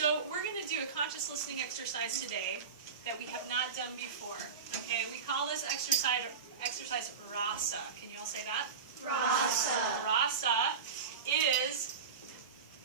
So we're going to do a conscious listening exercise today that we have not done before. Okay, we call this exercise Rasa. Can you all say that? Rasa. Rasa is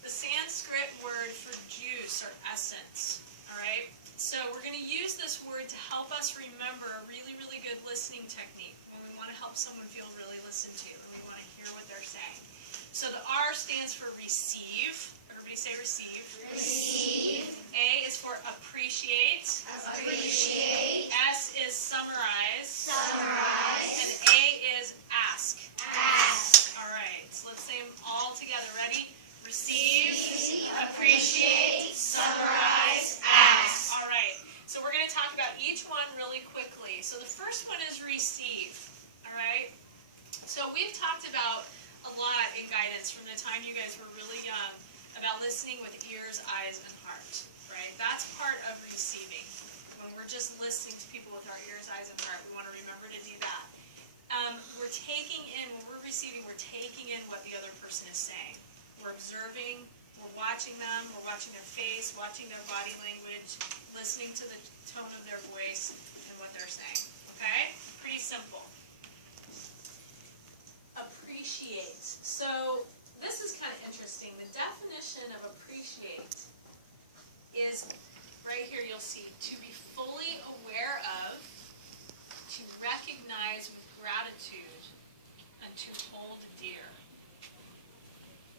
the Sanskrit word for juice or essence. All right? So we're going to use this word to help us remember a really, really good listening technique when we want to help someone feel really listened to and we want to hear what they're saying. So the R stands for receive. Everybody say receive. Receive. A is for appreciate. Appreciate. S is summarize. Summarize. And A is ask. Ask. All right, so let's say them all together. Ready? Receive, appreciate, summarize, ask. All right, so we're going to talk about each one really quickly. So the first one is receive. All right, so we've talked about a lot in guidance from the time you guys were really young about listening with ears, eyes, and heart, right? That's part of receiving. When we're just listening to people with our ears, eyes, and heart, we want to remember to do that. We're taking in, when we're receiving, we're taking in what the other person is saying. We're observing, we're watching them, we're watching their face, watching their body language, listening to the tone of their voice and what they're saying, okay? Pretty simple. Appreciate. So this is kind of interesting. The definition of appreciate is, right here you'll see, to be fully aware of, to recognize with gratitude, and to hold dear.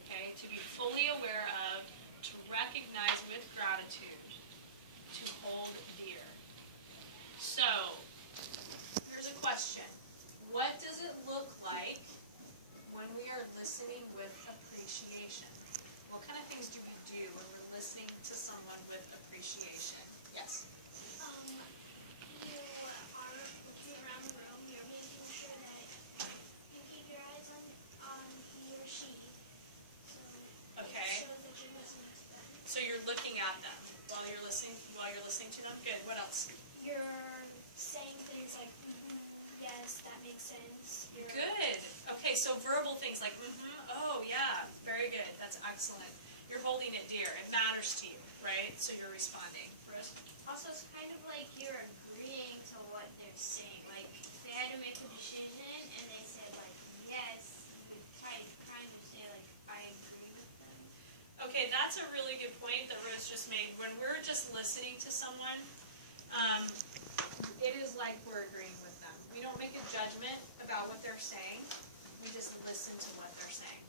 Okay, to be fully aware of, to recognize with gratitude, to hold dear. So, here's a question. What does it look like when we are listening with appreciation? What kind of things do we do when we're listening to someone with appreciation? Yes? You are looking around the room, you're making sure that you keep your eyes on he or she. So Okay. show that you're listening to them. So you're looking at them while you're listening to them? Good. What else? You're saying things like, yes, that makes sense. Good. Okay, so verbal things like, oh yeah, very good. That's excellent. You're holding it dear. It matters to you, right? So you're responding. Rose? Also, it's kind of like you're agreeing to what they're saying. Like, they had to make a decision, and they said, like, yes. You try to kind of say, like, I agree with them. Okay, that's a really good point that Rose just made. When we're just listening to someone, it is like we're agreeing with them. We don't make a judgment about what they're saying. We just listen to what they're saying.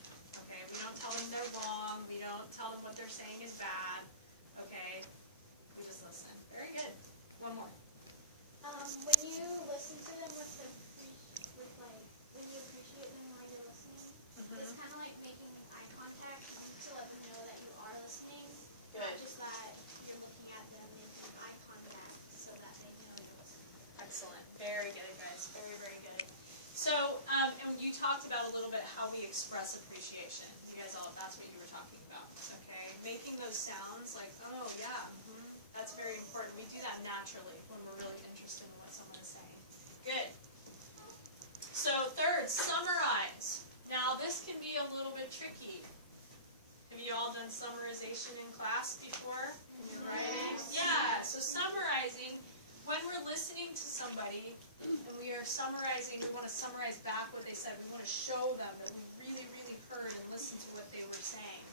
Okay, we don't tell them they're wrong. We don't tell them what they're saying is bad. Okay, we just listen. Very good. One more. When you listen to them when you appreciate them while you're listening, it's kind of like making eye contact to let them know that you are listening. Good. Not just that you're looking at them, making eye contact so that they know you're listening. Excellent. Very good, guys. Very, very good. So, and you talked about a little bit how we express appreciation. You guys all, that's what you were talking about, okay? Making those sounds like, oh, yeah, that's very important. We do that naturally when we're really interested in what someone is saying. Good. So, third, summarize. Now, this can be a little bit tricky. Have you all done summarization in class before? Yes. Yeah, so summarizing, when we're listening to somebody and we are summarizing, we want to summarize back what they said. We want to show them that we really, really heard and listened to what they were saying.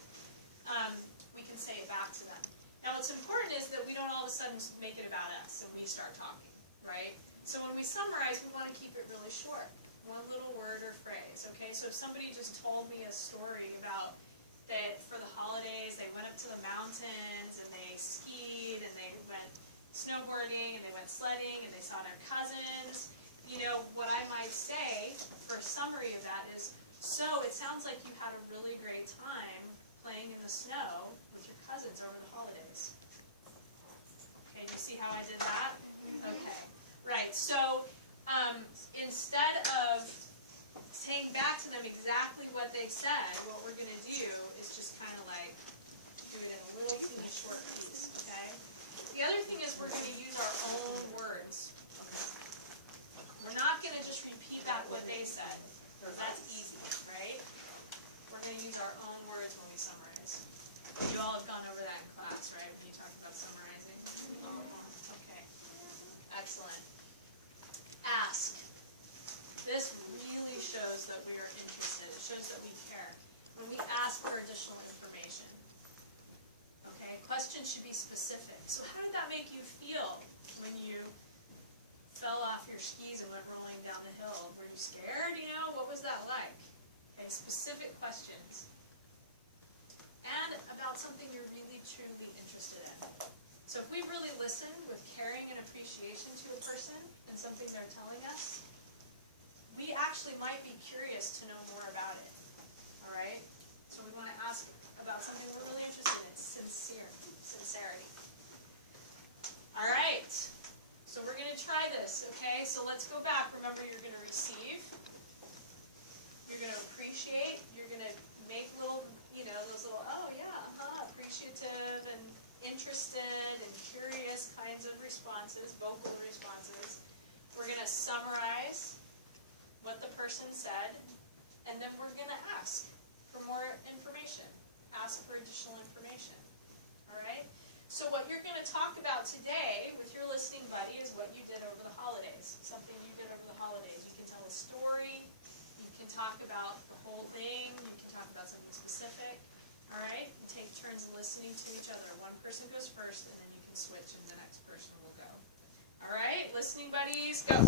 We can say it back to them. Now what's important is that we don't all of a sudden make it about us and we start talking, right? So when we summarize, we want to keep it really short. One little word or phrase, okay? So if somebody just told me a story about that for the holidays, they went up to the mountains and they skied and they went snowboarding and they went sledding and they saw their cousins. You know, what I might say for a summary of that is, so it sounds like you had a really great time playing in the snow with your cousins over the holidays. Okay, you see how I did that? Okay, right. So instead of saying back to them exactly what they said, what we're going to do is just kind of like do it in a little teeny short piece, okay? The other thing is we're going to use our own words. We're not going to just repeat back what they said. That's easy, right? We're going to use our own words when we summarize. You all have gone over that in class, right? scared? What was that like? Okay, specific questions. And about something you're really, truly interested in. So if we really listen with caring and appreciation to a person and something they're telling us, we actually might be curious to know more about it. All right? So we want to ask about something we're really interested in. Sincerity. All right. So we're going to try this, okay? So let's go back. Remember, you're going to receive. You're going to appreciate. You're going to make little, those little, oh yeah, appreciative and interested and curious kinds of responses, vocal responses. We're going to summarize what the person said, and then we're going to ask for more information. Ask for additional information. All right? So what you're going to talk about today with your listening buddy is what you did over the holidays. Something you did over the holidays. You can tell a story. You can talk about the whole thing. You can talk about something specific. All right? You take turns listening to each other. One person goes first, and then you can switch, and the next person will go. All right? Listening buddies, go.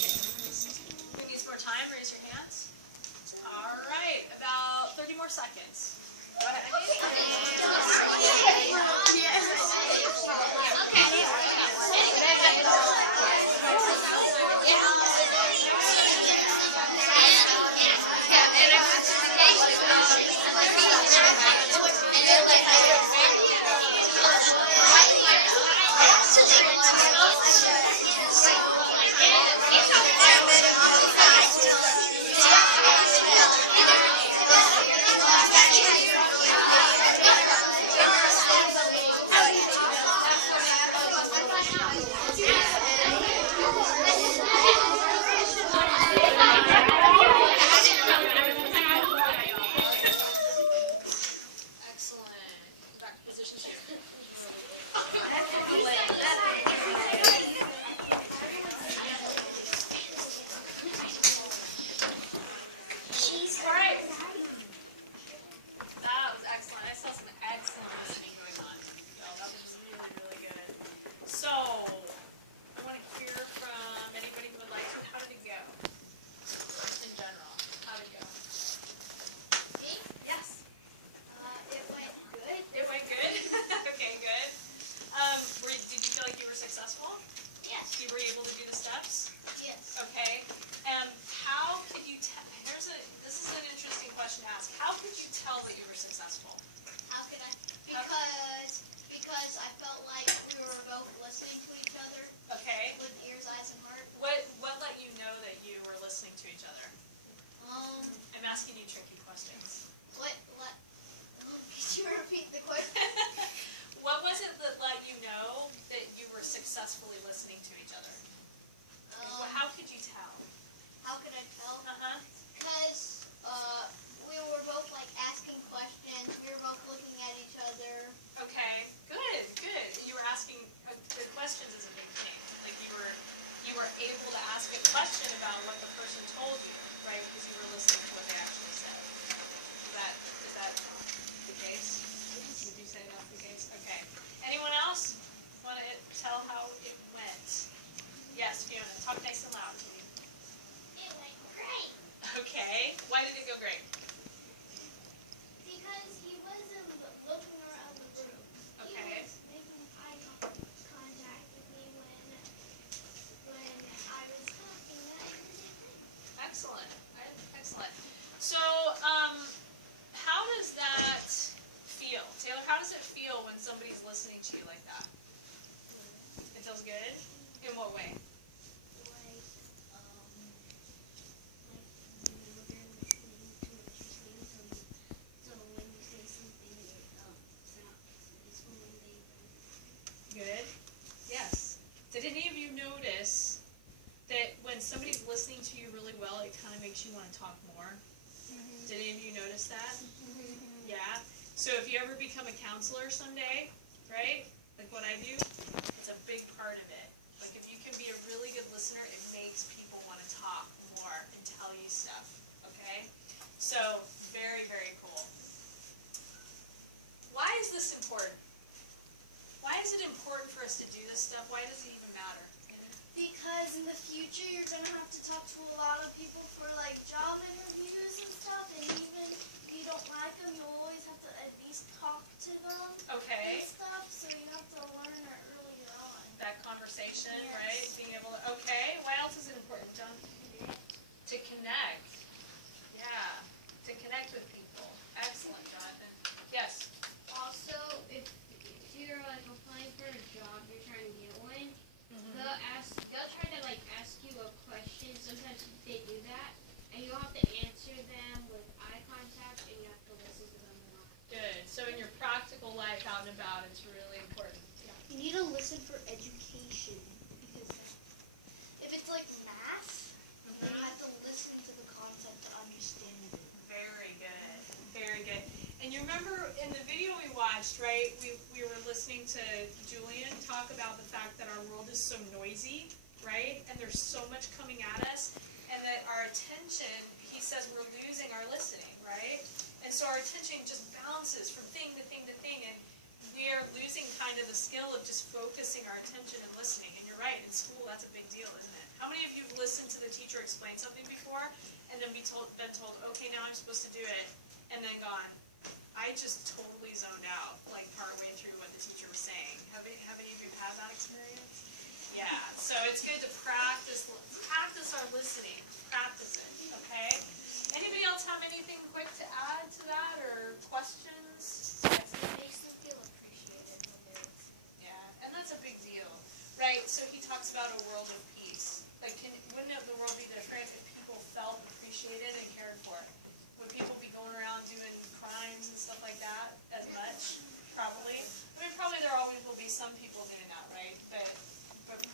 Who needs more time? Raise your hands. All right, about 30 more seconds. Go ahead. Excellent. Back to position 2. All right. That was excellent. I saw some excellent listening going on. That was really, really good. So, I want to hear from anybody who would like to. How did it go? In general, how did it go? Me? Yes. It went good. It went good? Okay, good. Did you feel like you were successful? Yes. You were able to do the steps? Yes. Okay. How could you tell? This is an interesting question to ask. How could you tell that you were successful? How could I? How- Because I felt like we were both listening to each other Okay. with ears, eyes, and heart. What let you know that you were listening to each other? Um, I'm asking you tricky questions. could you repeat the question? What was it that let you know that you were successfully listening to each other? How could you tell? How could I tell? Uh-huh. Because we were both like asking questions. We were both looking at each other. Okay. Good, good. You were asking the questions is a big thing. Like you were able to ask a question about what the person told you, right? Because you were listening to what they actually said. Is that the case? Would you say that's the case? Okay. Anyone else want to tell how it went? Yes, Fiona. Talk nice and loud, please. It went great. Okay. Why did it go great? Because he wasn't looking around the room. Okay. He was making eye contact with me when I was talking and everything. Excellent. Excellent. So, how does that feel? Taylor, how does it feel when somebody's listening to you like that? It feels good? In what way? Good. Yes. Did any of you notice that when somebody's listening to you really well, it kind of makes you want to talk more? Did any of you notice that? Yeah. So if you ever become a counselor someday, right? Like what I do, it's a big part of it. Like if you can be a really good listener, it makes people want to talk more and tell you stuff. Okay? So very, very cool. Why is this important? Why is it important for us to do this stuff? Why does it even matter? Because in the future you're gonna have to talk to a lot of people for like job interviews and stuff, and even if you don't like them, you always have to at least talk to them Okay. and stuff. So you have to learn it earlier on. That conversation, Yes. right? Being able to, okay, why else is it important, John? To connect. Yeah, to connect with people. Excellent, Jonathan. Yes? Also, if you're like applying for a job, you're trying to get one, they'll try to like ask you a question. Sometimes they do that, and you'll have to answer them with eye contact, and you have to listen to them a lot. Good. So in your practical life out and about, it's really important. Yeah. You need to listen for education, because if it's like math, you have to listen to the concept to understand it. Very good. Very good. And you remember in the video we watched, right, we were listening to Julian talk about the fact that our world is so noisy, right? And there's so much coming at us, and that our attention, he says we're losing our listening, right? And so our attention just bounces from thing to thing to thing, and we are losing kind of the skill of just focusing our attention and listening. And you're right, in school that's a big deal, isn't it? How many of you have listened to the teacher explain something before, and then been told, okay, now I'm supposed to do it, and then gone, I just totally zoned out, like partway through what the teacher was saying. Have any of you had that experience? Yeah, so it's good to practice our listening, practice it, okay? Anybody else have anything quick to add to that, or questions? It makes them feel appreciated when they're listening. Yeah, and that's a big deal, right? So he talks about a world of peace. Like, wouldn't the world be different if people felt appreciated and cared for? Would people be going around doing crimes and stuff like that as much? Probably. I mean, probably there always will be some people doing that, right? But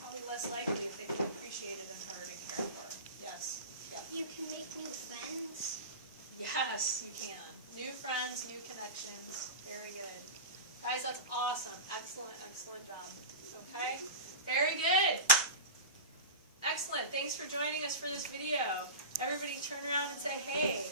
probably less likely if they feel appreciated and heard and cared for. Yes. Yeah. You can make new friends. Yes, you can. New friends, new connections. Very good. Guys, that's awesome. Excellent, excellent job. Okay? Very good. Excellent. Thanks for joining us for this video. Everybody turn around and say, hey.